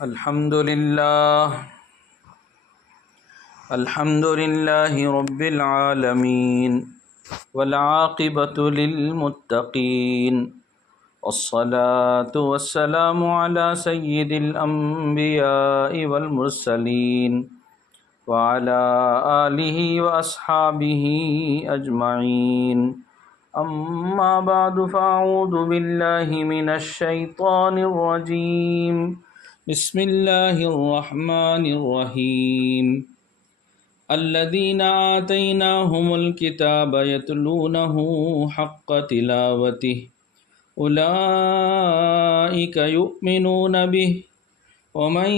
الحمد لله رب العالمين والعاقبة للمتقين والصلاة والسلام على سيد الأنبياء والمرسلين وعلى آله وأصحابه أجمعين أما بعد فأعوذ بالله من الشيطان الرجيم بسم الله الرحمن الرحيم الذين آتيناهم الكتاب يتلونه حق تلاوته أولئك يؤمنون به ومن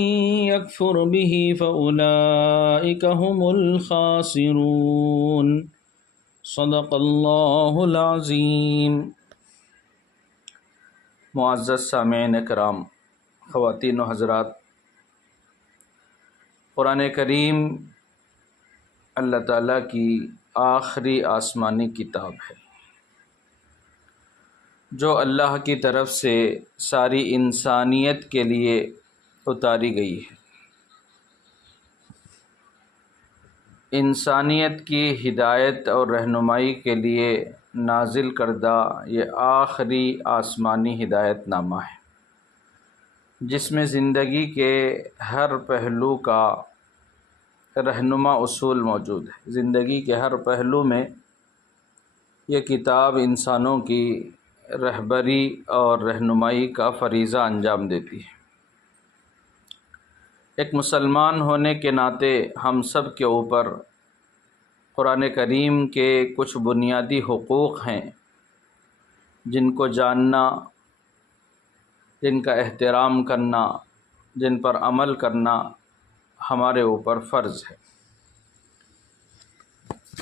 يكفر به فأولئك هم الخاسرون صدق اللہ العظیم۔ معزز سامعین کرام، خواتین و حضرات، قرآن کریم اللہ تعالیٰ کی آخری آسمانی کتاب ہے جو اللہ کی طرف سے ساری انسانیت کے لیے اتاری گئی ہے۔ انسانیت کی ہدایت اور رہنمائی کے لیے نازل کردہ یہ آخری آسمانی ہدایت نامہ ہے، جس میں زندگی کے ہر پہلو کا رہنما اصول موجود ہے۔ زندگی کے ہر پہلو میں یہ کتاب انسانوں کی رہبری اور رہنمائی کا فریضہ انجام دیتی ہے۔ ایک مسلمان ہونے کے ناطے ہم سب کے اوپر قرآن کریم کے کچھ بنیادی حقوق ہیں جن کو جاننا، جن کا احترام کرنا، جن پر عمل کرنا ہمارے اوپر فرض ہے۔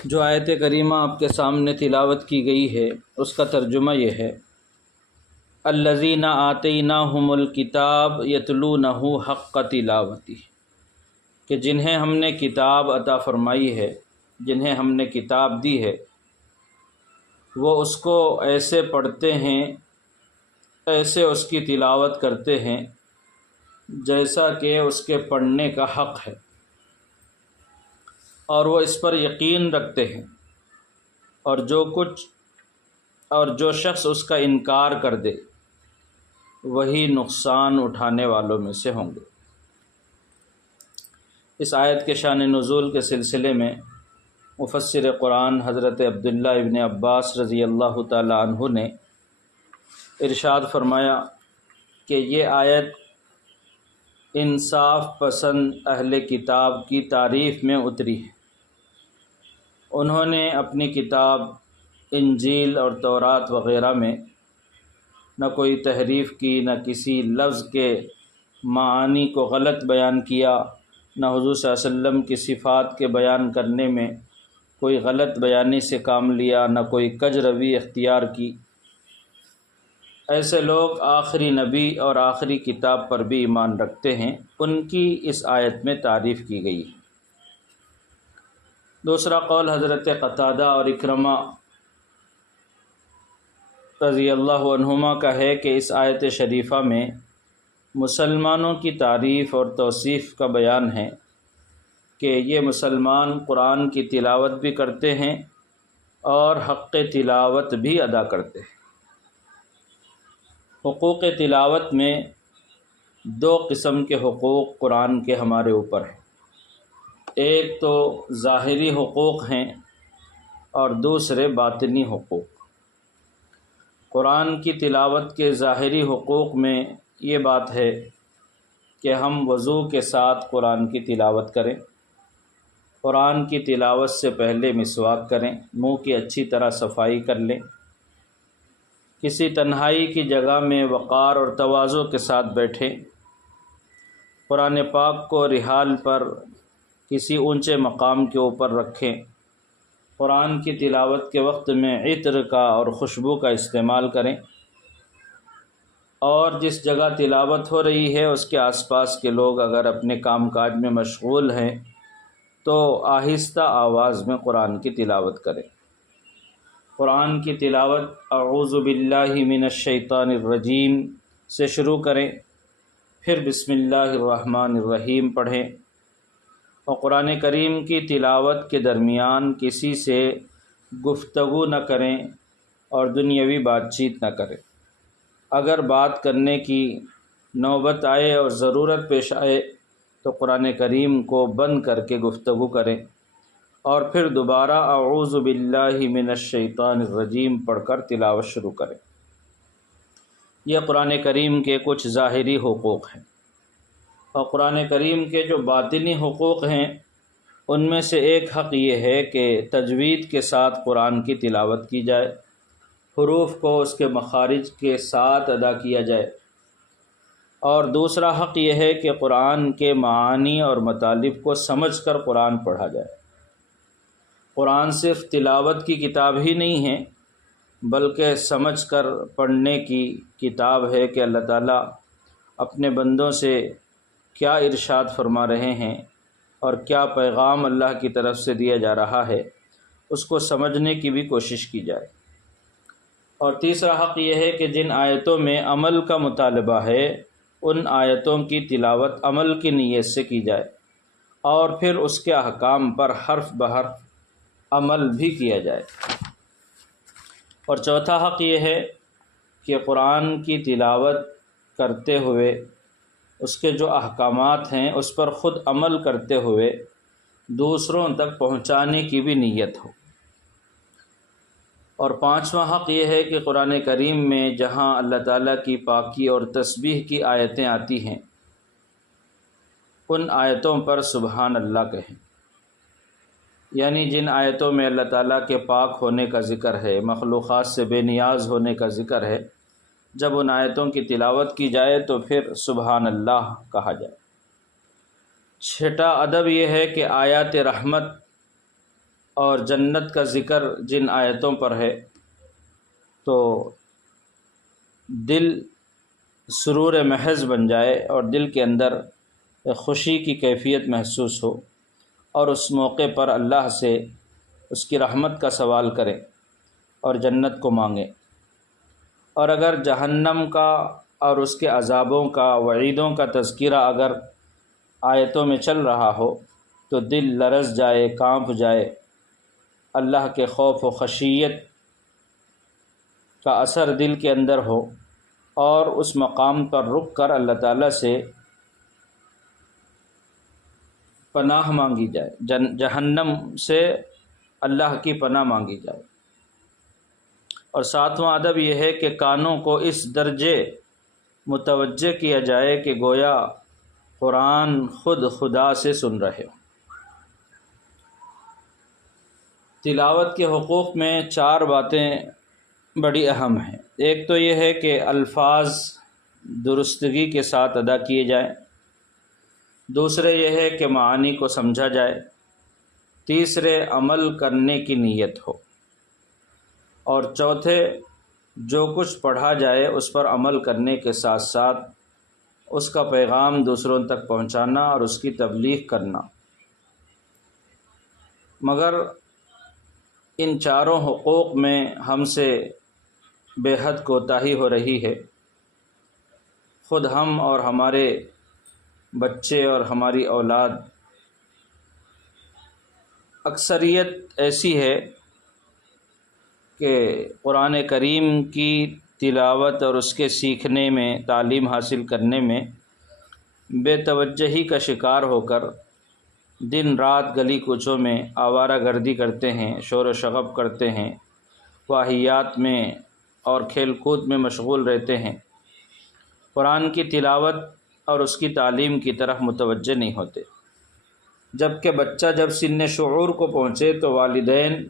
جو آیت کریمہ آپ کے سامنے تلاوت کی گئی ہے اس کا ترجمہ یہ ہے: الذین آتیناہم الکتاب یتلونہ حق تلاوتہ، کہ جنہیں ہم نے کتاب عطا فرمائی ہے، جنہیں ہم نے کتاب دی ہے، وہ اس کو ایسے پڑھتے ہیں، ایسے اس کی تلاوت کرتے ہیں جیسا کہ اس کے پڑھنے کا حق ہے، اور وہ اس پر یقین رکھتے ہیں، اور جو شخص اس کا انکار کر دے وہی نقصان اٹھانے والوں میں سے ہوں گے۔ اس آیت کے شان نزول کے سلسلے میں مفسر قرآن حضرت عبداللہ ابن عباس رضی اللہ تعالی عنہ نے ارشاد فرمایا کہ یہ آیت انصاف پسند اہل کتاب کی تعریف میں اتری ہے۔ انہوں نے اپنی کتاب انجیل اور تورات وغیرہ میں نہ کوئی تحریف کی، نہ کسی لفظ کے معانی کو غلط بیان کیا، نہ حضور صلی اللہ علیہ وسلم کی صفات کے بیان کرنے میں کوئی غلط بیانی سے کام لیا، نہ کوئی کج روی اختیار کی۔ ایسے لوگ آخری نبی اور آخری کتاب پر بھی ایمان رکھتے ہیں، ان کی اس آیت میں تعریف کی گئی ہے۔ دوسرا قول حضرت قتادہ اور اکرمہ رضی اللہ عنہما کا ہے کہ اس آیت شریفہ میں مسلمانوں کی تعریف اور توصیف کا بیان ہے کہ یہ مسلمان قرآن کی تلاوت بھی کرتے ہیں اور حق تلاوت بھی ادا کرتے ہیں۔ حقوق تلاوت میں دو قسم کے حقوق قرآن کے ہمارے اوپر ہیں۔ ایک تو ظاہری حقوق ہیں اور دوسرے باطنی حقوق۔ قرآن کی تلاوت کے ظاہری حقوق میں یہ بات ہے کہ ہم وضو کے ساتھ قرآن کی تلاوت کریں، قرآن کی تلاوت سے پہلے مسواک کریں، منہ کی اچھی طرح صفائی کر لیں، کسی تنہائی کی جگہ میں وقار اور تواضع کے ساتھ بیٹھیں، قرآن پاک کو رحال پر کسی اونچے مقام کے اوپر رکھیں، قرآن کی تلاوت کے وقت میں عطر کا اور خوشبو کا استعمال کریں، اور جس جگہ تلاوت ہو رہی ہے اس کے آس پاس کے لوگ اگر اپنے کام کاج میں مشغول ہیں تو آہستہ آواز میں قرآن کی تلاوت کریں۔ قرآن کی تلاوت اعوذ باللہ من الشیطان الرجیم سے شروع کریں پھر بسم اللہ الرحمن الرحیم پڑھیں، اور قرآن کریم کی تلاوت کے درمیان کسی سے گفتگو نہ کریں اور دنیاوی بات چیت نہ کریں۔ اگر بات کرنے کی نوبت آئے اور ضرورت پیش آئے تو قرآن کریم کو بند کر کے گفتگو کریں، اور پھر دوبارہ اعوذ باللہ من الشیطان الرجیم پڑھ کر تلاوت شروع کریں۔ یہ قرآن کریم کے کچھ ظاہری حقوق ہیں، اور قرآن کریم کے جو باطنی حقوق ہیں ان میں سے ایک حق یہ ہے کہ تجوید کے ساتھ قرآن کی تلاوت کی جائے، حروف کو اس کے مخارج کے ساتھ ادا کیا جائے، اور دوسرا حق یہ ہے کہ قرآن کے معانی اور مطالب کو سمجھ کر قرآن پڑھا جائے۔ قرآن صرف تلاوت کی کتاب ہی نہیں ہے، بلکہ سمجھ کر پڑھنے کی کتاب ہے کہ اللہ تعالیٰ اپنے بندوں سے کیا ارشاد فرما رہے ہیں اور کیا پیغام اللہ کی طرف سے دیا جا رہا ہے، اس کو سمجھنے کی بھی کوشش کی جائے۔ اور تیسرا حق یہ ہے کہ جن آیتوں میں عمل کا مطالبہ ہے ان آیتوں کی تلاوت عمل کی نیت سے کی جائے، اور پھر اس کے احکام پر حرف بحرف عمل بھی کیا جائے۔ اور چوتھا حق یہ ہے کہ قرآن کی تلاوت کرتے ہوئے اس کے جو احکامات ہیں اس پر خود عمل کرتے ہوئے دوسروں تک پہنچانے کی بھی نیت ہو۔ اور پانچواں حق یہ ہے کہ قرآن کریم میں جہاں اللہ تعالیٰ کی پاکی اور تسبیح کی آیتیں آتی ہیں ان آیتوں پر سبحان اللہ کہیں، یعنی جن آیتوں میں اللہ تعالیٰ کے پاک ہونے کا ذکر ہے، مخلوقات سے بے نیاز ہونے کا ذکر ہے، جب ان آیتوں کی تلاوت کی جائے تو پھر سبحان اللہ کہا جائے۔ چھٹا ادب یہ ہے کہ آیات رحمت اور جنت کا ذکر جن آیتوں پر ہے تو دل سرور محض بن جائے اور دل کے اندر خوشی کی کیفیت محسوس ہو، اور اس موقع پر اللہ سے اس کی رحمت کا سوال کریں اور جنت کو مانگیں۔ اور اگر جہنم کا اور اس کے عذابوں کا، وعیدوں کا تذکرہ اگر آیتوں میں چل رہا ہو تو دل لرز جائے، کانپ جائے، اللہ کے خوف و خشیت کا اثر دل کے اندر ہو، اور اس مقام پر رک کر اللہ تعالیٰ سے پناہ مانگی جائے، جہنم سے اللہ کی پناہ مانگی جائے۔ اور ساتواں ادب یہ ہے کہ کانوں کو اس درجے متوجہ کیا جائے کہ گویا قرآن خود خدا سے سن رہے ہوں۔ تلاوت کے حقوق میں 4 باتیں بڑی اہم ہیں۔ ایک تو یہ ہے کہ الفاظ درستگی کے ساتھ ادا کیے جائیں، دوسرے یہ ہے کہ معانی کو سمجھا جائے، تیسرے عمل کرنے کی نیت ہو، اور چوتھے جو کچھ پڑھا جائے اس پر عمل کرنے کے ساتھ ساتھ اس کا پیغام دوسروں تک پہنچانا اور اس کی تبلیغ کرنا۔ مگر ان 4 حقوق میں ہم سے بے حد کوتاہی ہو رہی ہے۔ خود ہم اور ہمارے بچے اور ہماری اولاد، اکثریت ایسی ہے کہ قرآن کریم کی تلاوت اور اس کے سیکھنے میں، تعلیم حاصل کرنے میں بے توجہی کا شکار ہو کر دن رات گلی کوچوں میں آوارہ گردی کرتے ہیں، شور و شغب کرتے ہیں، واہیات میں اور کھیل کود میں مشغول رہتے ہیں، قرآن کی تلاوت اور اس کی تعلیم کی طرف متوجہ نہیں ہوتے۔ جبکہ بچہ جب سن شعور کو پہنچے تو والدین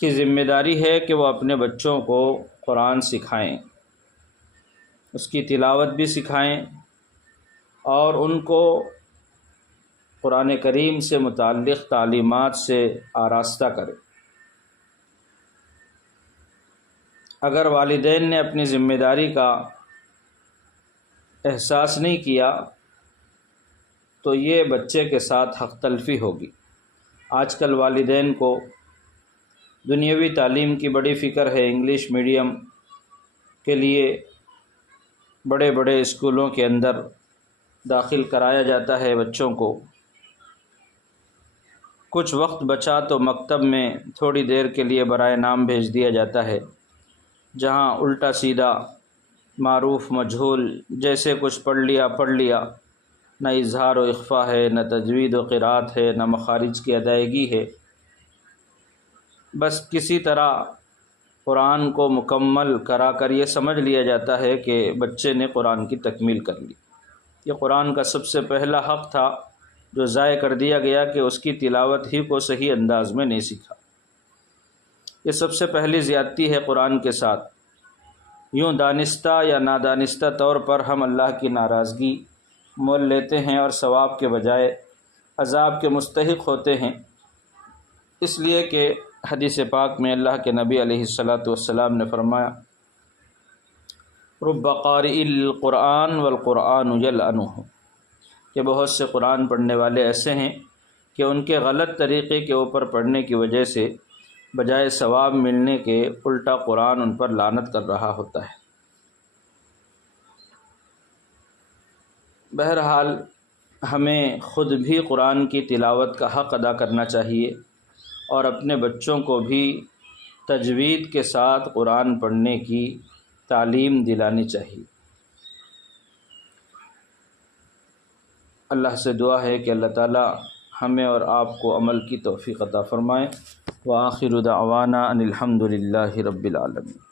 کی ذمہ داری ہے کہ وہ اپنے بچوں کو قرآن سکھائیں، اس کی تلاوت بھی سکھائیں، اور ان کو قرآن کریم سے متعلق تعلیمات سے آراستہ کریں۔ اگر والدین نے اپنی ذمہ داری کا احساس نہیں کیا تو یہ بچے کے ساتھ حق تلفی ہوگی۔ آج کل والدین کو دنیاوی تعلیم کی بڑی فکر ہے، انگلش میڈیم کے لیے بڑے بڑے اسکولوں کے اندر داخل کرایا جاتا ہے بچوں کو، کچھ وقت بچا تو مکتب میں تھوڑی دیر کے لیے برائے نام بھیج دیا جاتا ہے، جہاں الٹا سیدھا معروف مجہول جیسے کچھ پڑھ لیا، نہ اظہار و اخفا ہے، نہ تجوید و قرات ہے، نہ مخارج کی ادائیگی ہے، بس کسی طرح قرآن کو مکمل کرا کر یہ سمجھ لیا جاتا ہے کہ بچے نے قرآن کی تکمیل کر لی۔ یہ قرآن کا سب سے پہلا حق تھا جو ضائع کر دیا گیا کہ اس کی تلاوت ہی کو صحیح انداز میں نہیں سیکھا۔ یہ سب سے پہلی زیادتی ہے قرآن کے ساتھ۔ یوں دانستہ یا نادانستہ طور پر ہم اللہ کی ناراضگی مول لیتے ہیں اور ثواب کے بجائے عذاب کے مستحق ہوتے ہیں، اس لیے کہ حدیث پاک میں اللہ کے نبی علیہ الصلاۃ والسلام نے فرمایا، رب قارئ القرآن والقرآن یلعنہ، کہ بہت سے قرآن پڑھنے والے ایسے ہیں کہ ان کے غلط طریقے کے اوپر پڑھنے کی وجہ سے بجائے ثواب ملنے کے الٹا قرآن ان پر لعنت کر رہا ہوتا ہے۔ بہرحال ہمیں خود بھی قرآن کی تلاوت کا حق ادا کرنا چاہیے اور اپنے بچوں کو بھی تجوید کے ساتھ قرآن پڑھنے کی تعلیم دلانی چاہیے۔ اللہ سے دعا ہے کہ اللہ تعالی ہمیں اور آپ کو عمل کی توفیق عطا فرمائے۔ وآخر دعوانا ان الحمد للہ رب العالمین۔